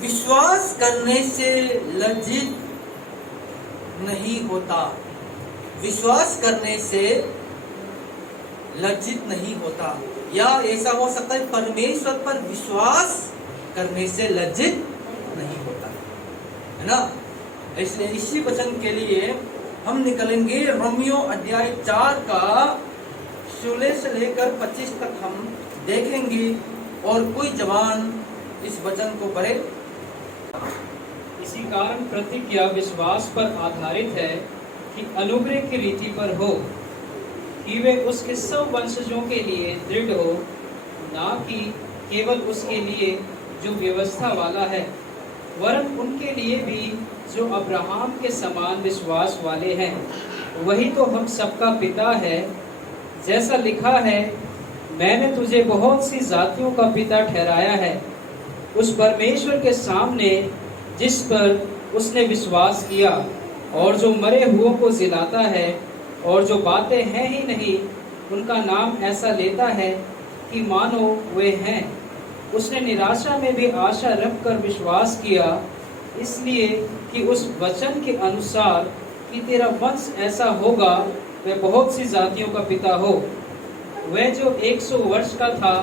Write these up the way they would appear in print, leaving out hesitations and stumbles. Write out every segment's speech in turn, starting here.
विश्वास करने से लज्जित नहीं होता। विश्वास करने से लज्जित नहीं होता, या ऐसा हो सकता है परमेश्वर पर विश्वास करने से लज्जित नहीं होता, है ना। इसलिए इसी वचन के लिए हम निकलेंगे रोमियो अध्याय 4 का 16 से लेकर 25 तक हम देखेंगे, और कोई जवान इस वचन को पढ़े। इसी कारण प्रतिज्ञा विश्वास पर आधारित है कि अनुग्रह की रीति पर हो, कि वे उसके सब वंशजों के लिए दृढ़ हो, ना कि केवल उसके लिए जो व्यवस्था वाला है, वरन उनके लिए भी जो अब्राहम के समान विश्वास वाले हैं। वही तो हम सबका पिता है। जैसा लिखा है, मैंने तुझे बहुत सी जातियों का पिता ठहराया है। उस परमेश्वर के सामने जिस पर उसने विश्वास किया, और जो मरे हुओं को जिलाता है, और जो बातें हैं ही नहीं उनका नाम ऐसा लेता है कि मानो वे हैं। उसने निराशा में भी आशा रखकर विश्वास किया, इसलिए कि उस वचन के अनुसार कि तेरा वंश ऐसा होगा, वह बहुत सी जातियों का पिता हो। वह जो 100 वर्ष का था,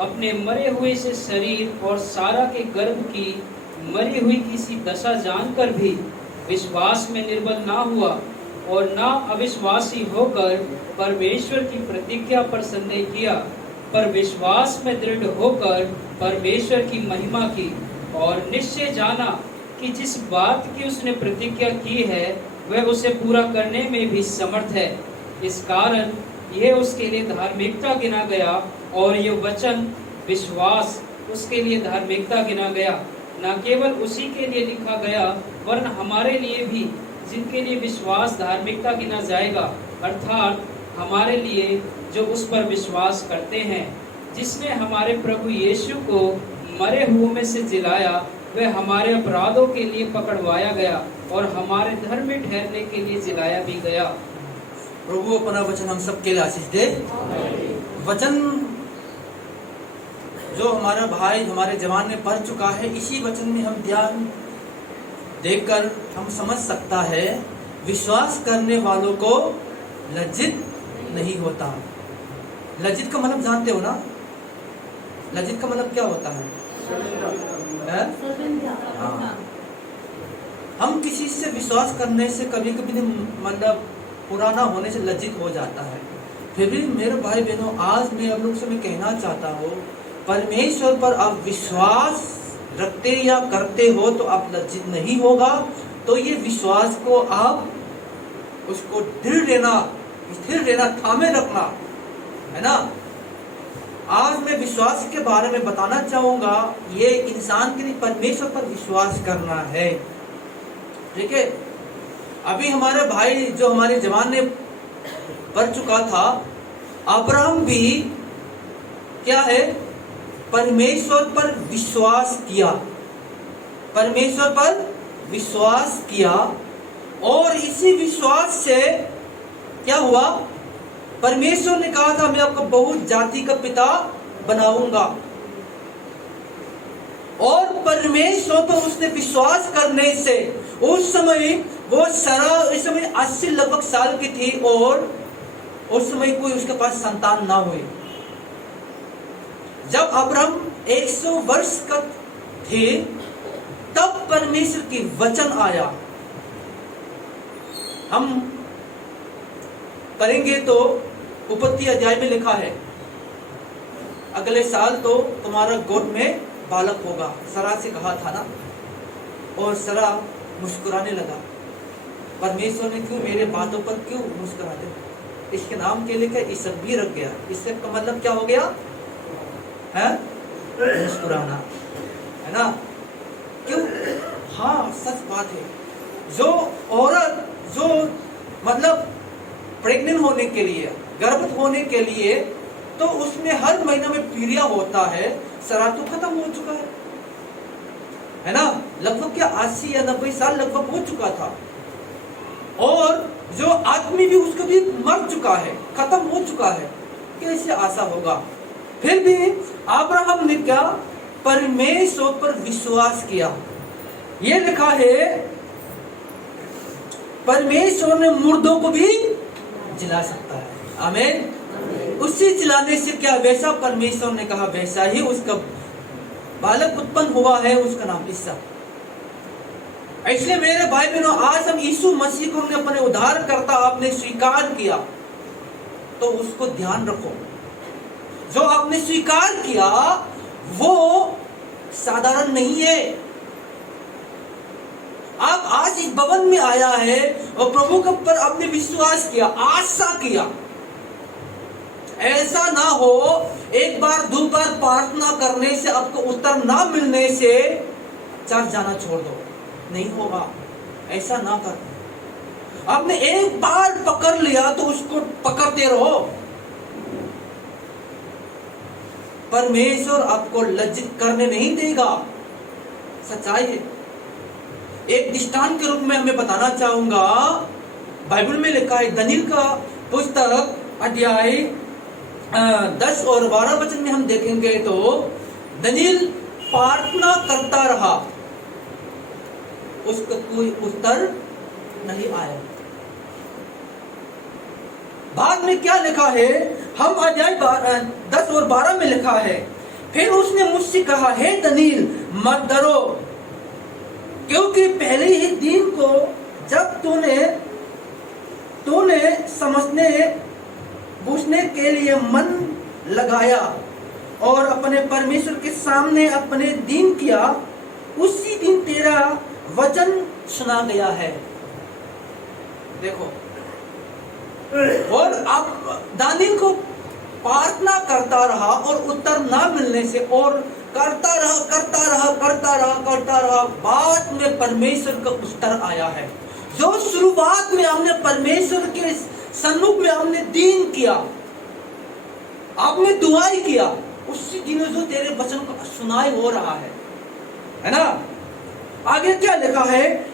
अपने मरे हुए से शरीर और सारा के गर्भ की मरी हुई किसी दशा जानकर भी विश्वास में निर्बल ना हुआ, और ना अविश्वासी होकर परमेश्वर की प्रतिज्ञा पर संदेह किया, पर विश्वास में दृढ़ होकर परमेश्वर की महिमा की, और निश्चय जाना कि जिस बात की उसने प्रतिज्ञा की है वह उसे पूरा करने में भी समर्थ है। इस कारण यह उसके लिए धार्मिकता गिना गया, और यह वचन विश्वास उसके लिए धार्मिकता गिना गया। न केवल उसी के लिए लिखा गया, वरन हमारे लिए भी, जिनके लिए विश्वास धार्मिकता गिना जाएगा, अर्थात हमारे लिए जो उस पर विश्वास करते हैं। जिसने हमारे प्रभु यीशु को मरे हुओं में से जिलाया, वह हमारे अपराधों के लिए पकड़वाया गया और हमारे धर्मी ठहरने के लिए जिलाया भी गया। प्रभु अपना वचन हम सबके लिए आशीष दे। वचन जो हमारा भाई हमारे जवान ने पढ़ चुका है, इसी वचन में हम ध्यान देखकर हम समझ सकता है, विश्वास करने वालों को लज्जित नहीं होता। लज्जित का मतलब जानते हो ना? लज्जित का मतलब क्या होता है? हाँ। हम किसी से विश्वास करने से कभी कभी मतलब पुराना होने से लज्जित हो जाता है। फिर भी मेरे भाई बहनों, आज मैं आप लोग से मैं कहना चाहता हूँ, परमेश्वर पर आप विश्वास रखते या करते हो तो आप लज्जित नहीं होगा। तो ये विश्वास को आप उसको दृढ़ रहना, थामे रखना, है ना। आज मैं विश्वास के बारे में बताना चाहूंगा। ये इंसान के लिए परमेश्वर पर विश्वास करना है, ठीक है। अभी हमारे भाई जो हमारे जवान ने पढ़ चुका था, अब्राहम भी क्या है? परमेश्वर पर विश्वास किया, परमेश्वर पर विश्वास किया, और इसी विश्वास से क्या हुआ? परमेश्वर ने कहा था, मैं आपको बहुत जाति का पिता बनाऊंगा। और परमेश्वर पर उसने विश्वास करने से उस समय वो सरा इस समय 80 लगभग साल की थी, और उस समय कोई उसके पास संतान ना हुई। जब अब्राहम 100 वर्ष का थे, तब परमेश्वर की वचन आया। हम पढ़ेंगे तो उत्पत्ति अध्याय में लिखा है, अगले साल तो तुम्हारा गोद में बालक होगा। सरा से कहा था ना, और सरा मुस्कुराने लगा। परमेश्वर ने क्यों मेरे बातों पर क्यों मुस्कुराते? इसके नाम के लिए ईसक भी रख गया। इससे का मतलब क्या हो गया है? मुस्कुराना, है ना। क्यों? हाँ, सच बात है। जो औरत जो मतलब प्रेग्नेंट होने के लिए, गर्भवती होने के लिए, तो उसमें हर महीना में पीरियड होता है। सरा तो खत्म हो चुका है ना। लगभग क्या 80 या 90 साल लगभग हो चुका था, और जो आदमी भी उसका भी मर चुका है, खत्म हो चुका है। कैसे आशा होगा? फिर भी अब्राहम ने क्या परमेश्वर पर विश्वास किया। ये लिखा है परमेश्वर ने मुर्दों को भी जिला सकता है। आमीन। उसी जिलाने से क्या वैसा परमेश्वर ने कहा वैसा ही उसका बालक उत्पन्न हुआ है, उसका नाम ईसा। इसलिए मेरे भाई बहनों, आज हम यीशु मसीह को हमने अपने उद्धारकर्ता आपने स्वीकार किया तो उसको ध्यान रखो। जो आपने स्वीकार किया वो साधारण नहीं है। आप आज इस भवन में आया है और प्रभु के ऊपर आपने विश्वास किया, आशा किया। ऐसा ना हो एक बार दो बार प्रार्थना करने से आपको उत्तर ना मिलने से चर्च जाना छोड़ दो, नहीं होगा। ऐसा ना कर। आपने एक बार पकड़ लिया तो उसको पकड़ते रहो। परमेश्वर आपको लज्जित करने नहीं देगा, सच्चाई है। एक दृष्टांत के रूप में हमें बताना चाहूंगा, बाइबल में लिखा है दनील का पुस्तक अध्याय 10 और 12 वचन में हम देखेंगे तो दनील प्रार्थना करता रहा, उसका कोई उत्तर नहीं आया। बाद में क्या लिखा है, हम अध्याय 10 और 12 में लिखा है, फिर उसने मुझसे कहा, हे दनील मत डरो, क्योंकि पहले ही दिन को जब तूने समझने बूझने के लिए मन लगाया और अपने परमेश्वर के सामने अपने दिन किया, उसी दिन तेरा वचन सुना गया है। देखो, और अब दानियल को प्रार्थना करता रहा और उत्तर ना मिलने से और करता रहा, बाद में परमेश्वर का उत्तर आया है। जो शुरुआत में हमने परमेश्वर के सन्मुख में हमने दीन किया, आपने दुआई किया, उसी दिन जो तेरे वचन को सुनाई हो रहा है ना। आगे क्या लिखा है,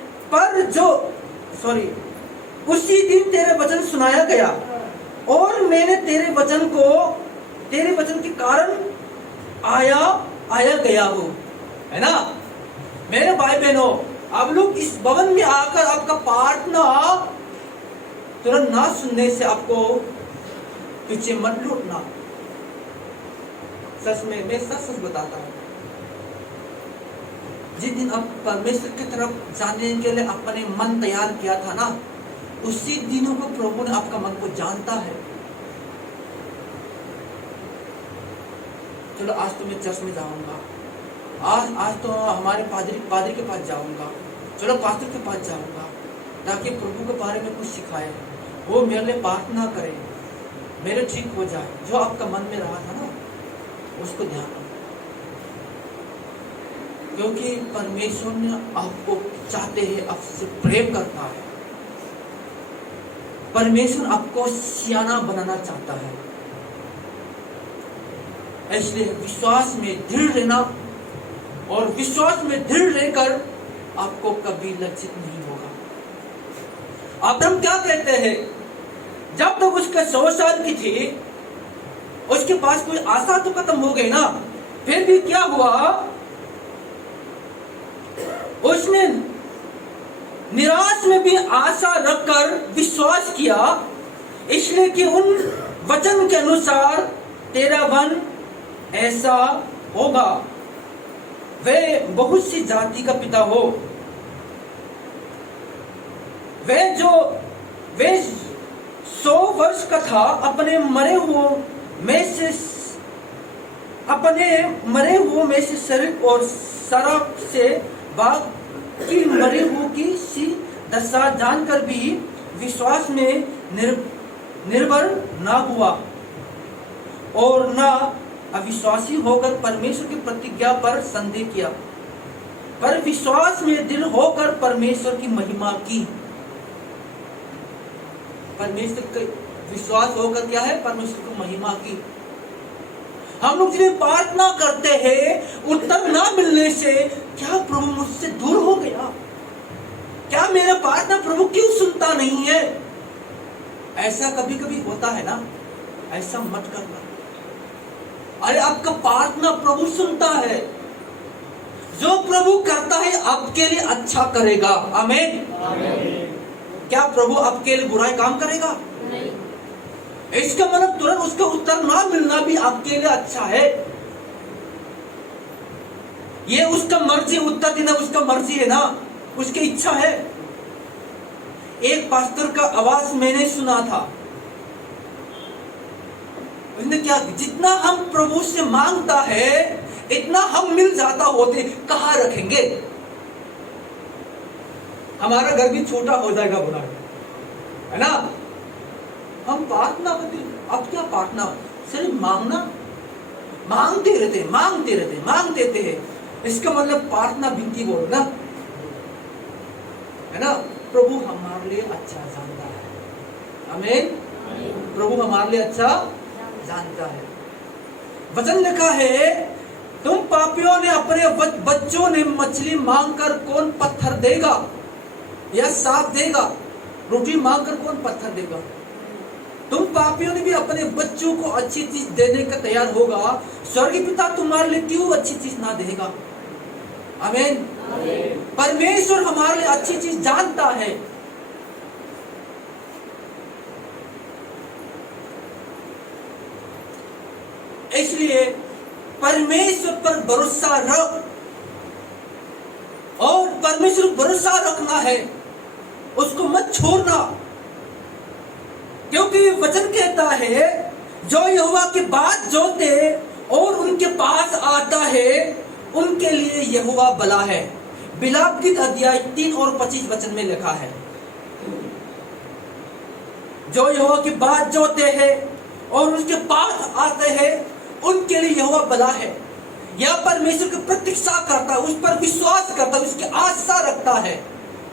उसी दिन तेरे वचन सुनाया गया और मैंने तेरे वचन के कारण आया गया हूं, है ना। मेरे भाई बहनों, आप लोग इस भवन में आकर आपका प्रार्थना तुरंत ना सुनने से आपको पीछे मत लौटना। सच में मैं सच बताता हूं, जिस दिन आप परमेश्वर की तरफ जाने के लिए अपने मन तैयार किया था ना, उसी दिनों को प्रभु ने आपका मन को जानता है। चलो आज तो मैं चर्च में जाऊंगा, आज तो हमारे पादरी के पास जाऊंगा, चलो पास्टर के पास जाऊंगा, ताकि प्रभु के बारे में कुछ सिखाए, वो मेरे लिए प्रार्थना करे, मेरे ठीक हो जाए। जो आपका मन में रहा था ना, उसको ध्यान रखो, क्योंकि परमेश्वर ने आपको चाहते हैं, आपसे प्रेम करता है। परमेश्वर आपको सियाना बनाना चाहता है। इसलिए विश्वास में दृढ़ रहना और विश्वास में दृढ़ रहकर आपको कभी लज्जित नहीं होगा। अब्राहम क्या कहते हैं, जब तक उसका 100 साल की थी, उसके पास कोई आशा तो खत्म हो गई ना, फिर भी क्या हुआ, उसने निराश में भी आशा रखकर विश्वास किया, इसलिए कि उन वचन के अनुसार तेरा वन ऐसा होगा, वे बहुत सी जाति का पिता हो। वे 100 वर्ष का था, अपने मरे हुओं में से शरीर और शराब से बाग की मरे हुओं की सी दशा जानकर भी विश्वास में निर्भर ना हुआ और ना अविश्वासी होकर परमेश्वर की प्रतिज्ञा पर संदेह किया, पर विश्वास में दृढ़ होकर परमेश्वर की महिमा की। परमेश्वर का विश्वास होकर क्या है, परमेश्वर की महिमा की। हम लोग जिन्हें प्रार्थना करते हैं, उत्तर ना मिलने से क्या प्रभु मुझसे दूर हो गया, क्या मेरा प्रार्थना प्रभु क्यों सुनता नहीं है, ऐसा कभी कभी होता है ना। ऐसा मत करना। अरे आपका प्रार्थना प्रभु सुनता है, जो प्रभु करता है आपके लिए अच्छा करेगा। आमीन। क्या प्रभु आपके लिए बुराई काम करेगा? नहीं। इसका मतलब तुरंत उसका उत्तर ना मिलना भी आपके लिए अच्छा है। ये उसका मर्जी, उत्तर देना उसका मर्जी है ना, उसकी इच्छा है। एक पास्टर का आवाज मैंने सुना था, उसने क्या, जितना हम प्रभु से मांगता है इतना हम मिल जाता होते, कहाँ रखेंगे? हमारा घर भी छोटा हो जाएगा बुरा, है ना? हम प्रार्थना करते, अब क्या प्रार्थना, सिर्फ मांगना, मांगते रहते मांग देते हैं। इसका मतलब प्रार्थना विनती बोलो ना, है ना? प्रभु हमारे लिए अच्छा जानता है। आमीन। प्रभु हमारे लिए अच्छा जानता है। वचन लिखा है, तुम पापियों ने अपने बच्चों ने मछली मांगकर कौन पत्थर देगा या सांप देगा? रोटी मांगकर कौन पत्थर देगा? तुम पापियों ने भी अपने बच्चों को अच्छी चीज देने का तैयार होगा, स्वर्गीय पिता तुम्हारे लिए क्यों अच्छी चीज ना देगा? आमीन। परमेश्वर हमारे लिए अच्छी चीज जानता है। इसलिए परमेश्वर पर भरोसा रख, और परमेश्वर पर भरोसा रखना है, उसको मत छोड़ना। क्योंकि वचन कहता है, जो यहोवा की बात जोते और उनके पास आता है उनके लिए यहोवा भला है। बिलाप गीत अध्याय 3 और 25 वचन में लिखा है, जो यहोवा की बात जोते हैं और उसके पास आते हैं उनके लिए यहोवा भला है। यह परमेश्वर की प्रतीक्षा करता है, उस पर विश्वास करता है, उसकी आशा रखता है,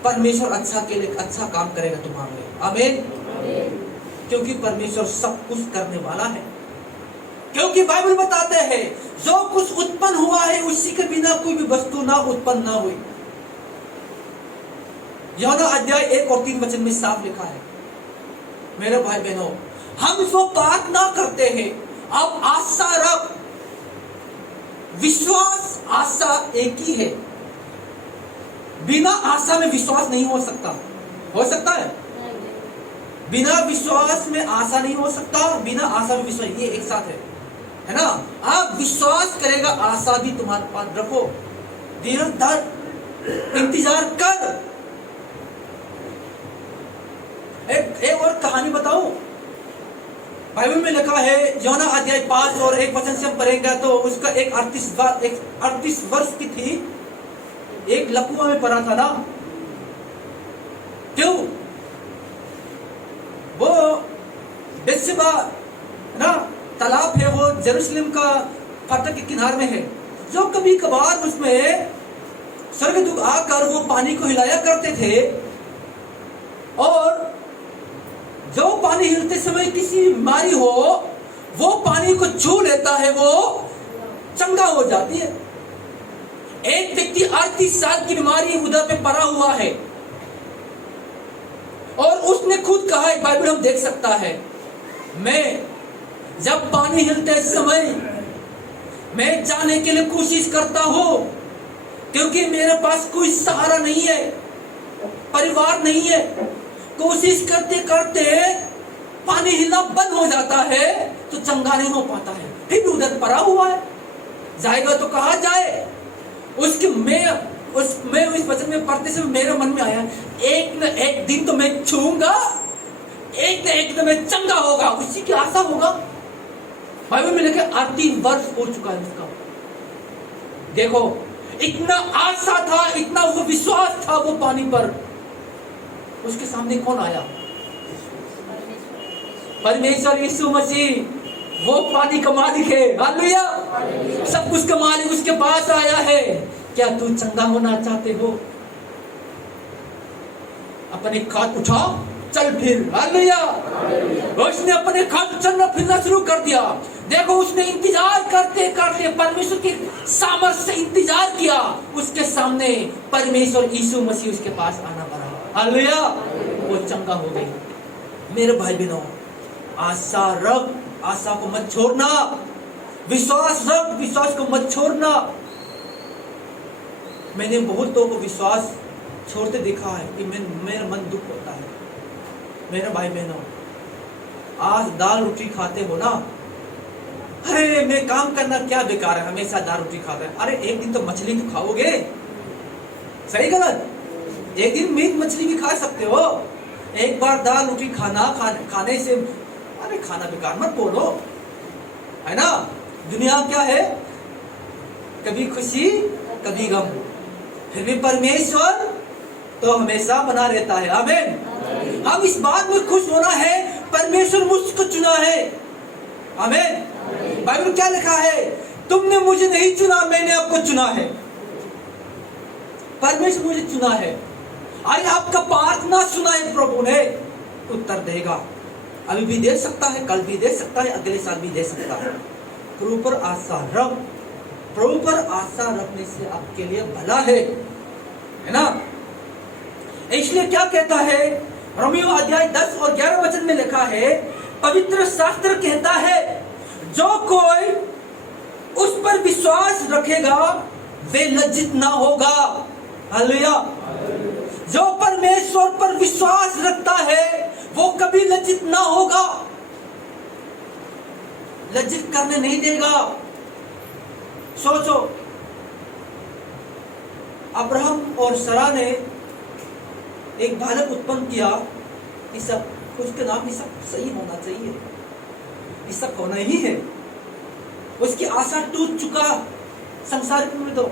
परमेश्वर अच्छा के लिए अच्छा काम करेगा तुम्हारे लिए। आमीन। क्योंकि परमेश्वर सब कुछ करने वाला है। क्योंकि बाइबल बताते हैं, जो कुछ उत्पन्न हुआ है उसी के बिना कोई भी वस्तु ना उत्पन्न ना हुई। यूहन्ना अध्याय 1 और 3 वचन में साफ लिखा है। मेरे भाई बहनों, हम जो प्रार्थना करते हैं, अब आशा रख, विश्वास आशा एक ही है। बिना आशा में विश्वास नहीं हो सकता। हो सकता है? बिना विश्वास में आशा नहीं हो सकता, बिना आशा में विश्वास, ये एक साथ है ना? आप विश्वास करेगा, आशा भी तुम्हारे पास रखो, धीरज धर, इंतजार कर। एक और कहानी बताऊं, बाइबल में लिखा है, यूहन्ना अध्याय 5 और 1 वचन से हम पढ़ेंगे तो उसका एक 38 वर्ष की थी, एक लकुआ में पड़ा था ना। क्यों? वो बेत्शेबा ना तालाब है, वो यरूशलेम का फाटक के किनारे में है, जो कभी कभार उसमें स्वर्गदूत आकर वो पानी को हिलाया करते थे, और जो पानी हिलते समय किसी बीमारी हो, वो पानी को छू लेता है, वो चंगा हो जाती है। एक व्यक्ति 38 साल की बीमारी उधर पे पड़ा हुआ है, और उसने खुद कहा है, बाइबल हम देख सकता है, मैं जब पानी हिलते समय मैं जाने के लिए कोशिश करता हूं, क्योंकि मेरे पास कोई सहारा नहीं है, परिवार नहीं है। कोशिश करते करते पानी हिलना बंद हो जाता है तो चंगा नहीं हो पाता है, फिर उधर पड़ा हुआ है, जाएगा तो कहा जाए। उसके मैं इस वचन में पढ़ते समय मेरे मन में आया, एक न एक दिन तो मैं छूऊंगा, एक न एक दिन मैं चंगा होगा, उसी की आशा होगा। बाइबल में लिखा 38 वर्ष हो चुका है उसका। देखो, इतना आशा था, इतना वो विश्वास था वो पानी पर। उसके सामने कौन आया? परमेश्वर यीशु मसीह, वो पानी का मालिक है। हालेलुया। सब कुछ का मालिक उसके पास आया है। क्या तू चंगा होना चाहते हो? अपने हाथ उठाओ, चल फिर। हालेलुया। उसने अपने हाथ चलना फिरना शुरू कर दिया। देखो, उसने इंतजार करते करते परमेश्वर के सामर्थ्य से इंतजार किया, उसके सामने परमेश्वर यीशु मसीह उसके पास आना पड़ा। हालेलुया। वो चंगा हो गई। मेरे भाई बहनों, आशा रख, आशा को मत छोड़ना, विश्वास रख, विश्वास को मत छोड़ना। मैंने बहुत लोगों को विश्वास छोड़ते देखा है कि मेरा मन दुख होता है। मेरे भाई बहनों, आज दाल रोटी खाते हो ना, अरे मैं काम करना क्या बेकार है, हमेशा दाल रोटी खाता है। अरे एक दिन तो मछली तो खाओगे, सही गलत? एक दिन मीट मछली भी खा सकते हो। एक बार दाल रोटी खाने से अरे खाना बेकार मत बोलो, है ना? दुनिया क्या है, कभी खुशी कभी गम, फिर भी परमेश्वर तो हमेशा बना रहता है। आमीन। हम इस बात में खुश होना है, परमेश्वर मुझको चुना है। आमीन। बाइबल क्या लिखा है? तुमने मुझे नहीं चुना, मैंने आपको चुना है। परमेश्वर मुझे चुना है। अरे आपका प्रार्थना सुना है प्रभु ने, उत्तर देगा। अभी भी दे सकता है, कल भी दे सकता है, अगले साल भी दे सकता है। प्रभु पर आशा रख, प्रभु पर आशा रखने से आपके लिए भला है ना? इसलिए क्या कहता है रोमियो अध्याय 10 और 11 वचन में लिखा है, पवित्र शास्त्र कहता है जो कोई उस पर विश्वास रखेगा वे लज्जित ना होगा। हालेलुया। जो परमेश्वर पर विश्वास रखता है वो कभी लज्जित ना होगा, लज्जित करने नहीं देगा। सोचो, अब्राहम और सरा ने एक बालक उत्पन्न किया, इसक, उसका नाम इसक सही होना चाहिए, इसक होना ही है। उसकी आशा टूट चुका संसारिक में, तो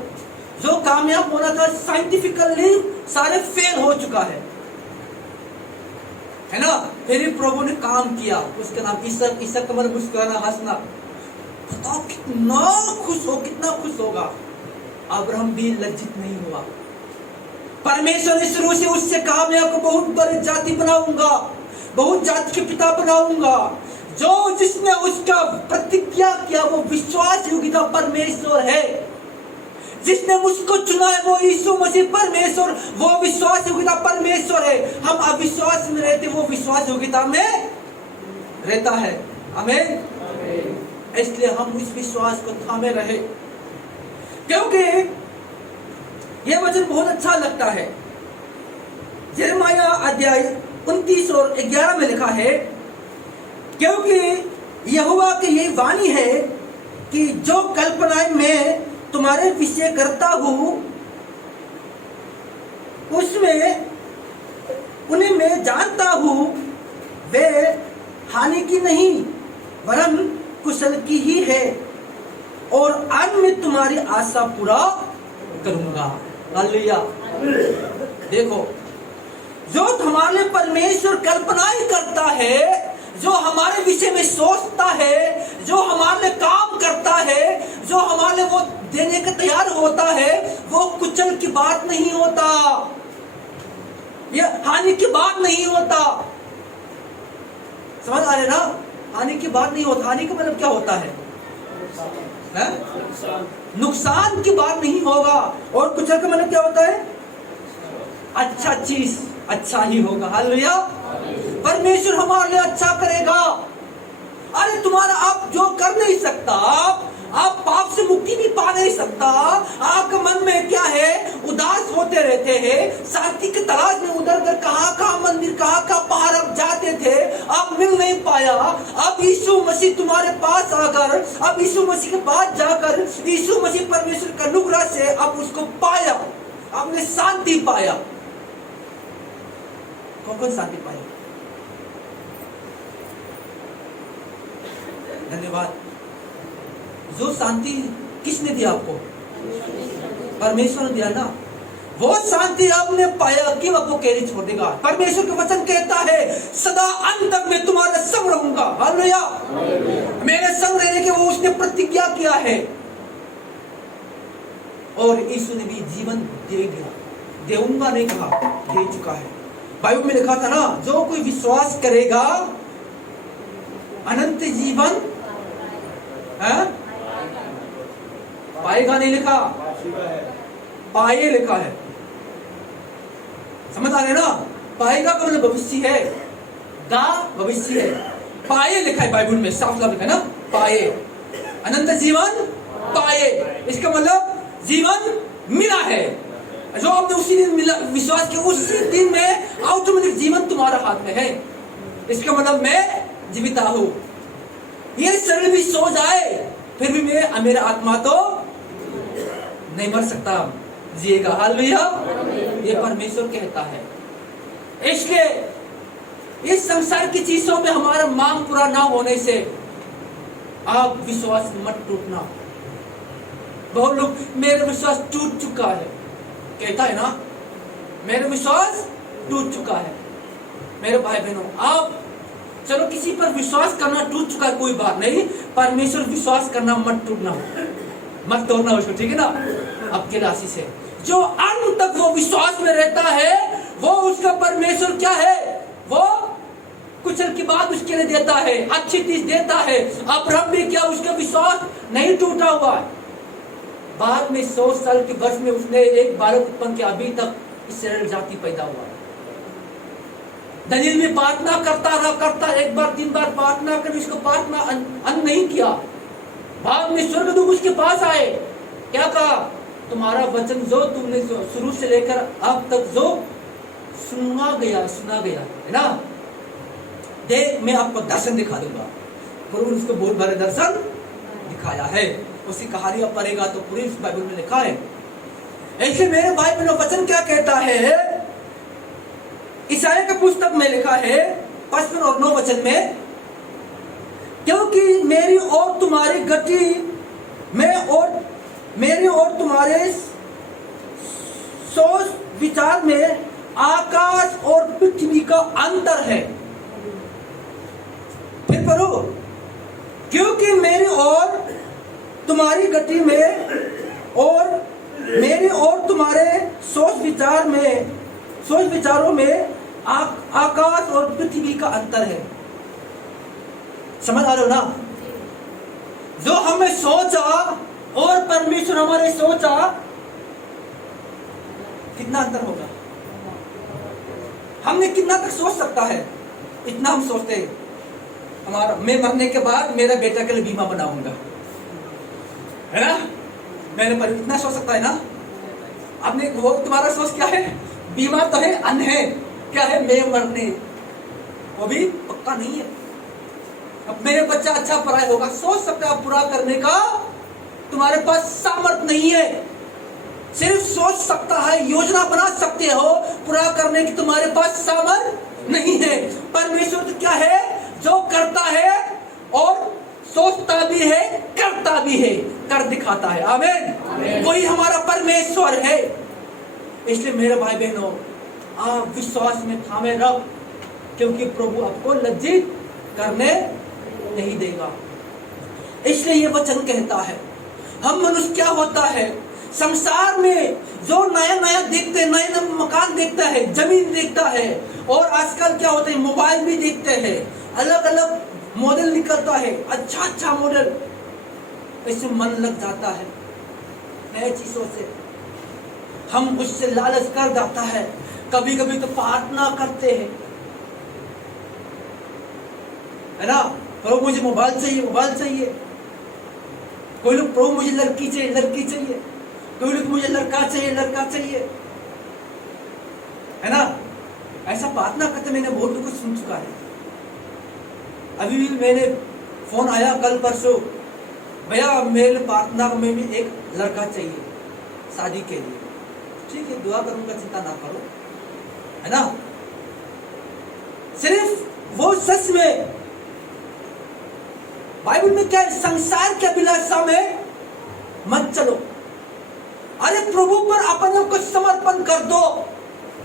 जो कामयाब होना था साइंटिफिकली सारे फेल हो चुका है ना? फिर प्रभु ने काम किया, उसका नाम इसक। इसक का मतलब मुस्कुराना, हंसना। बताओ कितना खुश हो, कितना खुश होगा। अब्राहम भी लज्जित नहीं हुआ। परमेश्वर ने शुरू से उससे कहा मैं आपको बहुत बड़ी जाति बनाऊंगा, बहुत जाति के पिता बनाऊंगा। जो जिसने उसका प्रतिज्ञा किया वो विश्वास योग्यता परमेश्वर है। जिसने मुझको चुना है वो यीशु मसीह परमेश्वर, वो विश्वास योग्यता परमेश्वर है। हम अविश्वास में रहते, वो विश्वास योग्यता में रहता है। आमीन। इसलिए हम उस विश्वास को थामे रहे, क्योंकि यह वचन बहुत अच्छा लगता है। यिर्मयाह अध्याय 29 और 11 में लिखा है, क्योंकि यहोवा की यही वाणी है कि जो कल्पनाएं मैं तुम्हारे विषय करता हूं उसमें उन्हें मैं जानता हूं, वे हानि की नहीं वरन कुशल की ही है, और अंत में तुम्हारी आशा पूरा करूंगा। हालेलुया। देखो, जो हमारे परमेश्वर कल्पनाएं करता है, जो हमारे विषय में सोचता है, जो हमारे काम करता है, जो हमारे वो देने के तैयार होता है, वो कुचल की बात नहीं होता, ये हानि की बात नहीं होता। समझ आ रहे ना? हानि की बात नहीं होता। हानि का मतलब क्या होता है? नुकसान की बात नहीं होगा। और कुचल का मतलब क्या होता है? अच्छा चीज अच्छा ही होगा। हालेलुया। परमेश्वर हमारे लिए अच्छा करेगा। अरे तुम्हारा आप जो कर नहीं सकता, आप पाप से मुक्ति भी पा नहीं सकता। आपके मन में क्या है? उदास होते रहते हैं, शांति की तलाश में उधर उधर कहाँ मंदिर, कहाँ पहाड़ आप जाते थे, आप मिल नहीं पाया। अब यीशु मसीह तुम्हारे पास आकर, अब यीशु मसीह के पास जाकर, यीशु मसीह परमेश्वर का अनुग्रह से आप उसको पाया, आपने शांति पाया। कौन शांति पाया? धन्यवाद। जो शांति किसने दिया आपको? परमेश्वर ने दिया ना। वो शांति आपने पाया कि आपको कैसे छोड़ देगा? परमेश्वर का वचन कहता है सदा अंत तक मैं तुम्हारे संग रहूंगा। हालेलुया। मेरे संग रहने के वो उसने प्रतिज्ञा किया है, और यीशु ने भी जीवन दे दिया। देऊंगा नहीं कहा, दे चुका है। बाइबल में लिखा था ना, जो कोई विश्वास करेगा अनंत जीवन पाएगा, नहीं लिखा, पाए लिखा है। समझ आ रहे ना? पाएगा का मतलब भविष्य है, गा भविष्य है। पाए लिखा है बाइबल में, साफ साफ लिखा है ना, पाए, अनंत जीवन पाए। इसका मतलब जीवन मिला है, जो आपने उसी दिन विश्वास किया, उसी दिन में ऑटोमेटिक जीवन तुम्हारा हाथ में है। इसका मतलब मैं जीवित हूं। ये शरीर भी सो जाए फिर भी मेरा आत्मा तो नहीं मर सकता, जिएगा। हालेलुया, ये परमेश्वर कहता है। इसलिए इस संसार की चीजों में हमारा मांग पूरा ना होने से आप विश्वास मत टूटना। बहुत लोग मेरा विश्वास टूट चुका है कहता है ना, मेरा विश्वास टूट चुका है। मेरे भाई बहनों, आप चलो किसी पर विश्वास करना टूट चुका है कोई बात नहीं, परमेश्वर विश्वास करना मत टूटना, मत तोड़ना उसको, ठीक है ना। आपके राशि से जो अंत तक वो विश्वास में रहता है, वो उसका परमेश्वर क्या है, वो कुछ की बात उसके लिए देता है, अच्छी चीज देता है। अब्राहम भी क्या, उसका विश्वास नहीं टूटा हुआ है। बाद में 100 साल के वर्ष में उसने एक बालक उत्पन्न किया, अभी तक इस्राएल जाति पैदा हुआ है। दलील में प्रार्थना करता एक बार 3 बार प्रार्थना कर, उसको प्रार्थना अंत नहीं किया। बाद में स्वर्गदूत उसके पास आए, क्या कहा, तुम्हारा वचन जो तुमने शुरू से लेकर अब तक जो सुना गया है ना, देख मैं आपको दर्शन दिखा दूंगा। प्रभु उसको बहुत बड़े दर्शन दिखाया है। उसी कहानी आप पढ़ेगा तो पूरी बाइबल में लिखा है। ऐसे मेरे भाई बहनों, वचन क्या कहता है, ईसाया के पुस्तक में लिखा है 55 और 9 वचन में, क्योंकि मेरी और तुम्हारी गति मेरी और तुम्हारे सोच विचार में आकाश और पृथ्वी का अंतर है। फिर पढ़ो, क्योंकि मेरी और तुम्हारी गति में और मेरे और तुम्हारे सोच विचारों में आकाश और पृथ्वी का अंतर है। समझ आ रहे हो ना? जो हमें सोचा और परमेश्वर हमारे सोचा, कितना अंतर होगा। हमने कितना तक सोच सकता है, इतना हम सोचते हैं। मैं मरने के बाद मेरा बेटा के लिए बीमा बनाऊंगा, है ना, मैंने पर इतना सोच सकता है ना। आपने वो तुम्हारा सोच क्या है, बीमा तो है, अन्न है, क्या है, मैं मरने, वो भी पक्का नहीं है। अब मेरे बच्चा अच्छा पढ़ाई होगा, सोच सकते हो, पूरा करने का तुम्हारे पास सामर्थ्य नहीं है। सिर्फ सोच सकता है, योजना बना सकते हो, पूरा करने की तुम्हारे पास सामर्थ्य नहीं है। परमेश्वर तो क्या है, जो करता है और सोचता भी है, करता भी है, कर दिखाता है। आमीन। वही हमारा परमेश्वर है। इसलिए मेरे भाई बहनों, आप विश्वास में थामे रहो, क्योंकि प्रभु आपको लज्जित करने नहीं देगा। इसलिए ये वचन कहता है, हम मनुष्य क्या होता है, संसार में जो नया देखते हैं, नए मकान देखता है, जमीन देखता है, और आजकल क्या होता है, मोबाइल भी देखते हैं, अलग अलग मॉडल निकलता है, अच्छा मॉडल, इससे मन लग जाता है नए चीजों से, हम उससे लालच कर जाता है। कभी कभी तो प्रार्थना करते हैं, है ना, प्रभु मुझे मोबाइल चाहिए। कोई लोग प्रभु मुझे लड़की चाहिए, कोई लोग मुझे लड़का चाहिए, है ना, ऐसा प्रार्थना करते मैंने बहुत कुछ सुन चुका है। अभी भी मैंने फोन आया कल परसों, भैया मेरे प्रार्थना में भी एक लड़का चाहिए शादी के लिए। ठीक है, दुआ करूंगा, चिंता ना करो, है ना। सिर्फ वो सच में बाइबल में क्या है, संसार के अभिलाषा में मत चलो। अरे प्रभु पर अपने को समर्पण कर दो,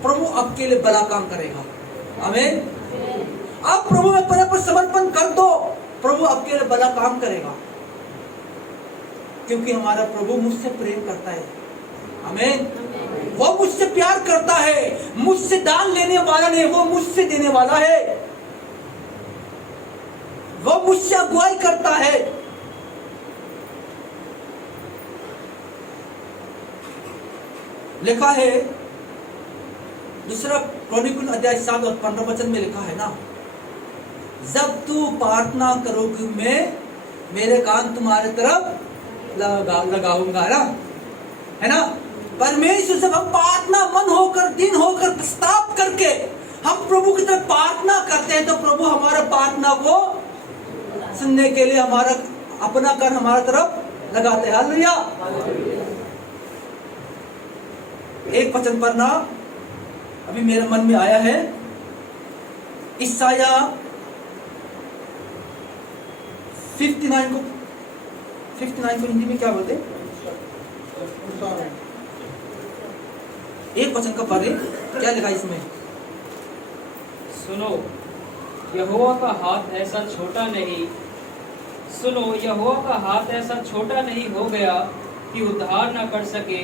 प्रभु आपके लिए बड़ा काम करेगा। आमीन। आप प्रभु में अपने पर समर्पण कर दो, प्रभु आपके लिए बड़ा काम करेगा, क्योंकि हमारा प्रभु मुझसे प्रेम करता है। आमीन। वो मुझसे प्यार करता है, मुझसे दान लेने वाला नहीं, वो मुझसे देने वाला है, वो मुझसे अगुवाई करता है। लिखा है दूसरा क्रॉनिकल अध्याय 7 और 15 वचन में लिखा है ना, जब तू प्रार्थना करोगे मैं मेरे कान तुम्हारे तरफ लगाऊंगा ना, है ना। परमेश्वर जब हम प्रार्थना मन होकर दिन होकर प्रस्ताव करके हम प्रभु की तरफ प्रार्थना करते हैं तो प्रभु हमारा प्रार्थना को सुनने के लिए हमारा अपना कर हमारा तरफ लगाते हैं। हालेलुया। एक वचन पढ़ना अभी मेरे मन में आया है, ईसाया 59 को हिंदी में क्या बोलते हैं? एक वचन का पढ़े, क्या लिखा इसमें? सुनो यहोवा का हाथ ऐसा छोटा नहीं, सुनो यहोवा का हाथ ऐसा छोटा नहीं हो गया कि उद्धार न कर सके,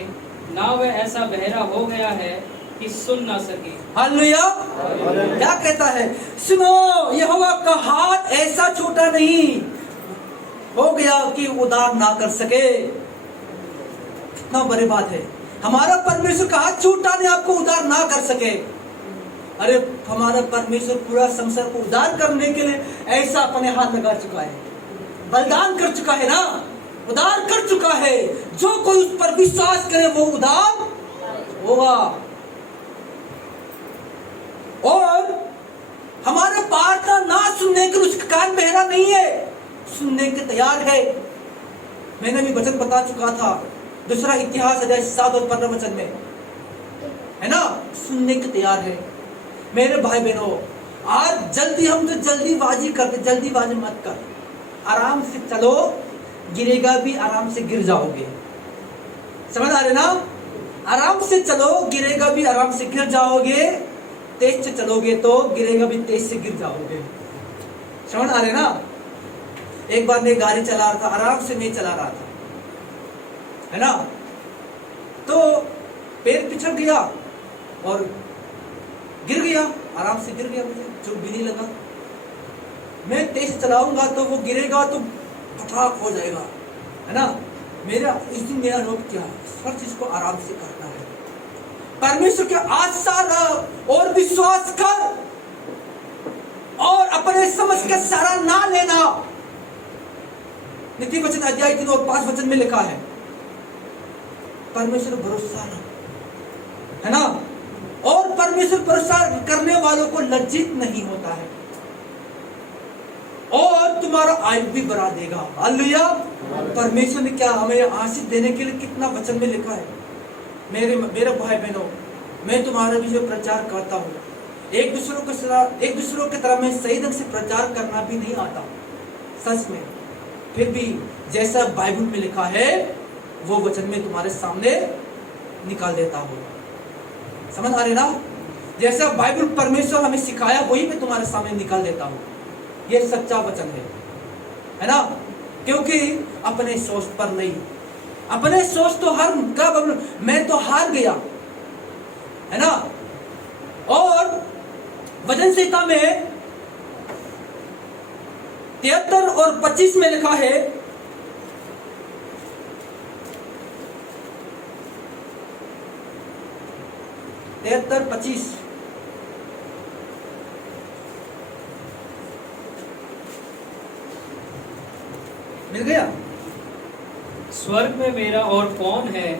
ना वह ऐसा बहरा हो गया है कि सुन ना सके। हालेलुया। क्या कहता है? सुनो यहोवा का हाथ ऐसा छोटा नहीं हो गया कि उद्धार ना कर सके। कितना बड़ी बात है, हमारा परमेश्वर का हाथ छोटा नहीं आपको उद्धार ना कर सके। अरे हमारा परमेश्वर पूरा संसार को उद्धार करने के लिए ऐसा अपने हाथ लगा चुका है, बलिदान कर चुका है ना, उद्धार कर चुका है। जो कोई उस पर विश्वास करे वो उद्धार होगा। और हमारे प्रार्थना ना सुनने के उसका कान बहरा नहीं है, सुनने के तैयार है। मैंने भी वचन बता चुका था, दूसरा इतिहास अध्याय 7 और 15 वचन में है ना, सुनने के तैयार है। मेरे भाई बहनों, आज जल्दी हम तो जल्दीबाजी करते, जल्दीबाजी मत कर, आराम से चलो, गिरेगा भी आराम से गिर जाओगे। समझ आ रहे ना? आराम से चलो, गिरेगा भी आराम से गिर जाओगे। तेज से चलोगे तो गिरेगा भी तेज से गिर जाओगे। समझ आ रहे ना? एक बार मैं गाड़ी चला रहा था, आराम से मैं चला रहा था, है ना, तो पैर पिछड़ गया और गिर गया, आराम से गिर गया, मुझे चोट भी नहीं लगा। मैं तेज चलाऊंगा तो वो गिरेगा तो फटाक हो जाएगा, है ना। मेरा इस दिन मेरा रोग क्या, हर चीज को आराम से करना है। परमेश्वर के आशा रख और विश्वास कर और अपने समझ के सहारा ना लेना। नीति वचन अध्याय 3 और 5 वचन में लिखा है, परमेश्वर भरोसा रख, है ना, और परमेश्वर भरोसा करने वालों को लज्जित नहीं होता है और तुम्हारा आयु भी बढ़ा देगा। हालेलुया। परमेश्वर ने क्या हमें आशीष देने के लिए कितना वचन में लिखा है। मेरे भाई बहनों, मैं तुम्हारे विषय प्रचार करता हूँ, एक दूसरों की तरह मैं सही ढंग से प्रचार करना भी नहीं आता सच में, फिर भी जैसा बाइबल में लिखा है वो वचन में तुम्हारे सामने निकाल देता हूँ। समझ आ रहे ना? जैसा बाइबल परमेश्वर हमें सिखाया वही मैं तुम्हारे सामने निकाल देता हूँ। ये सच्चा वचन है ना, क्योंकि अपने सोच पर नहीं, अपने सोच तो हर कब मैं तो हार गया, है ना। और वचन संहिता में 73 और 25 में लिखा है, तेहत्तर 25 मिल गया। स्वर्ग में मेरा और कौन है,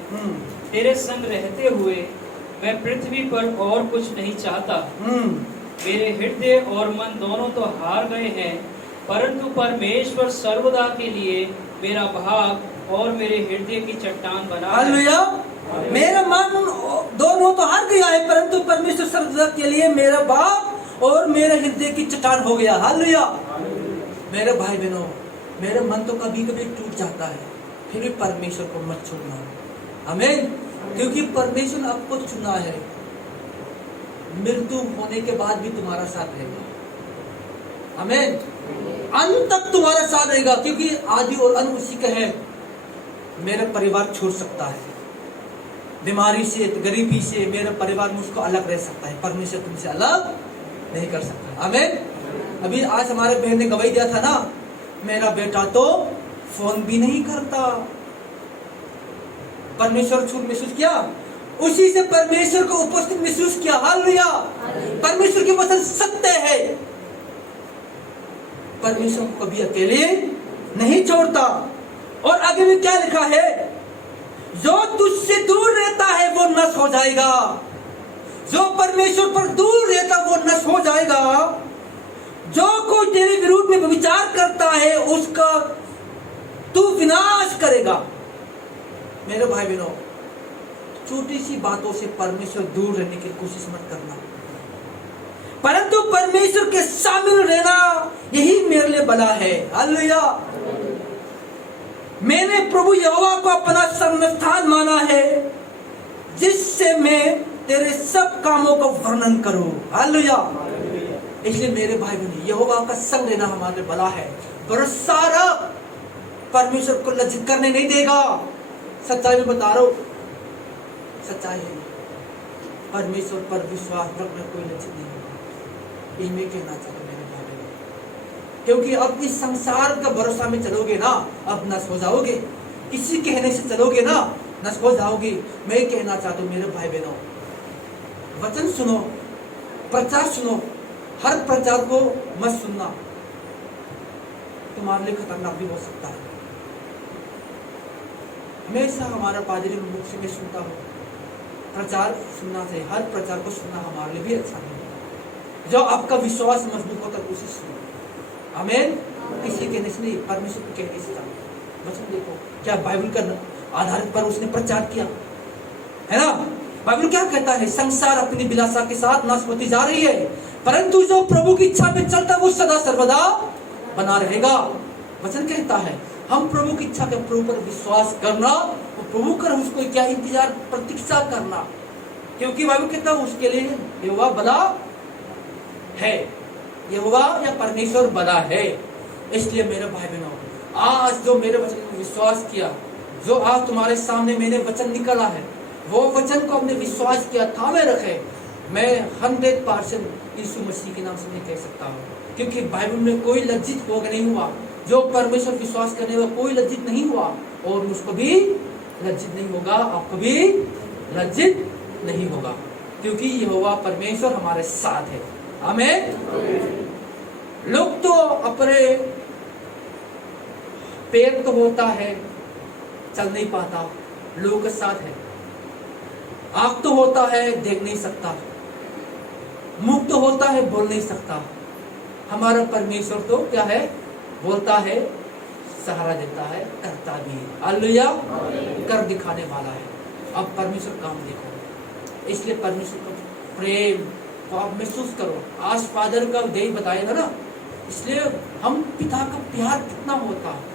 तेरे संग रहते हुए मैं पृथ्वी पर और कुछ नहीं चाहता। मेरे हृदय और मन दोनों तो हार गए हैं, परंतु परमेश्वर सर्वदा के लिए मेरा भाग और मेरे हृदय की चट्टान बना है। हालेलुया। मेरा मन दोनों तो हार गया है, परंतु परमेश्वर सर्वदा के लिए मेरा भाग और मेरे हृदय की चट्टान हो गया। हालेलुया। मेरे भाई बहनों, मेरा मन तो कभी कभी टूट जाता है, फिर भी परमेश्वर को मत छोड़ना। आमीन। क्योंकि परमेश्वर ने आपको चुना है, मृत्यु होने के बाद भी तुम्हारा साथ रहेगा। आमीन। अंत तक तुम्हारा साथ रहेगा, क्योंकि आदि और अंत उसी का है। मेरा परिवार छोड़ सकता है, बीमारी से, गरीबी से मेरा परिवार मुझको अलग रह सकता है, परमेश्वर तुमसे अलग नहीं कर सकता। आमीन। अभी आज हमारे बहन ने गवाही दिया था ना, मेरा बेटा तो फोन भी नहीं करता, परमेश्वर छूट महसूस किया, उसी से परमेश्वर को उपस्थित महसूस किया। हालेलुया। परमेश्वर के वचन सत्य है, परमेश्वर को कभी अकेले नहीं छोड़ता। और आगे में क्या लिखा है, जो तुझसे दूर रहता है वो नष्ट हो जाएगा, जो परमेश्वर पर दूर रहता वो नष्ट हो जाएगा। जो कोई तेरे विरुद्ध में विचार करता है उसका तू विनाश करेगा। मेरे भाई बहनों, छोटी सी बातों से परमेश्वर दूर रहने की कोशिश मत करना, परंतु परमेश्वर के शामिल रहना यही मेरे लिए भला है। हालेलुया। मैंने प्रभु यहोवा को अपना शरणस्थान माना है, जिससे मैं तेरे सब कामों का वर्णन करूं। हालेलुया। इसलिए मेरे भाई बहन, यहोवा का संग लेना हमारे लिए भला है। भरोसा रख, परमेश्वर को लज्जित करने नहीं देगा। सच्चाई में बता रहा हूं, सच्चाई है। परमेश्वर पर विश्वास रखना कोई लज्जित नहीं होगा, यही मैं कहना चाहता हूं मेरे भाई बहन। क्योंकि अब इस संसार का भरोसा में चलोगे ना, अब नष्ट हो जाओगे। किसी कहने से चलोगे ना, नष्ट हो जाओगे। मैं कहना चाहता हूं मेरे भाई बहनों, वचन सुनो, प्रचार सुनो। हर प्रचार को मत सुनना, तुम्हारे लिए खतरनाक भी हो सकता है। हमेशा हमारा पादरी मुख से मैं सुनता हूँ, प्रचार सुनना चाहिए। हर प्रचार को सुनना हमारे लिए भी अच्छा नहीं है। जो आपका विश्वास मजबूत होता है उसे सुनो। आमीन। किसी कहने से नहीं, परमेश्वर को कहने से जानो। वचन देखो, क्या बाइबल का आधारित पर उसने प्रचार किया है ना। बाइबल क्या कहता है? संसार अपनी विलासा के साथ नाश होती जा रही है, परंतु जो प्रभु की इच्छा में चलता है वो सदा सर्वदा बना रहेगा। वचन कहता है हम प्रभु की इच्छा के प्रभु पर विश्वास करना, और प्रभु कर उसको क्या इंतजार प्रतीक्षा करना, क्योंकि बाइबल कहता है उसके लिए यहोवा भला है। यहोवा या परमेश्वर भला है। इसलिए मेरे भाई बहनों, आज जो मेरे वचन में विश्वास किया, जो आज तुम्हारे सामने मैंने वचन निकाला है, वो वचन को हमने विश्वास किया, थामे रखे। मैं 100% यीशु मसीह के नाम से नहीं कह सकता हूँ, क्योंकि बाइबल में कोई लज्जित हो नहीं हुआ। जो परमेश्वर विश्वास करने वाला कोई लज्जित नहीं हुआ, और उसको भी लज्जित नहीं होगा, आपको भी लज्जित नहीं होगा, क्योंकि यहोवा परमेश्वर हमारे साथ है। आमीन। लोग तो अपने पैर तो होता है, चल नहीं पाता, लोगों के साथ है। आँख तो होता है, देख नहीं सकता, मुख तो होता है, बोल नहीं सकता। हमारा परमेश्वर तो क्या है? बोलता है, सहारा देता है, करता भी है। हालेलुया। कर दिखाने वाला है। अब परमेश्वर काम देखो। इसलिए परमेश्वर का प्रेम को आप महसूस करो। आज फादर का डे बताएगा ना, इसलिए हम पिता का प्यार कितना होता है।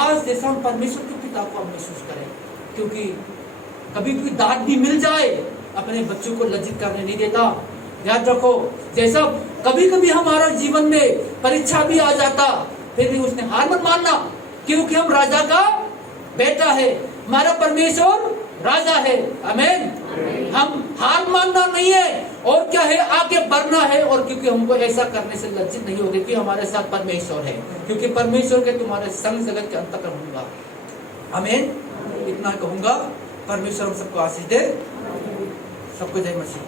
आज जैसा हम परमेश्वर के पिता को हम महसूस करें, क्योंकि कभी कोई डांट भी मिल जाए, अपने बच्चों को लज्जित करने नहीं देता। याद रखो, जैसा कभी कभी हमारा जीवन में परीक्षा भी आ जाता, फिर भी उसने हार मत मानना, क्योंकि हम राजा का बेटा है, हमारा परमेश्वर राजा है। आमीन। हम हार मानना नहीं है, और क्या है, आगे बढ़ना है। और क्योंकि हमको ऐसा करने से लज्जित नहीं होगी कि हमारे साथ परमेश्वर है, क्योंकि परमेश्वर के तुम्हारे संग जगत के अंत तक रहूंगा। आमीन। इतना कहूंगा। परमेश्वर हम सबको आशीष दे। सबको जय मसीह।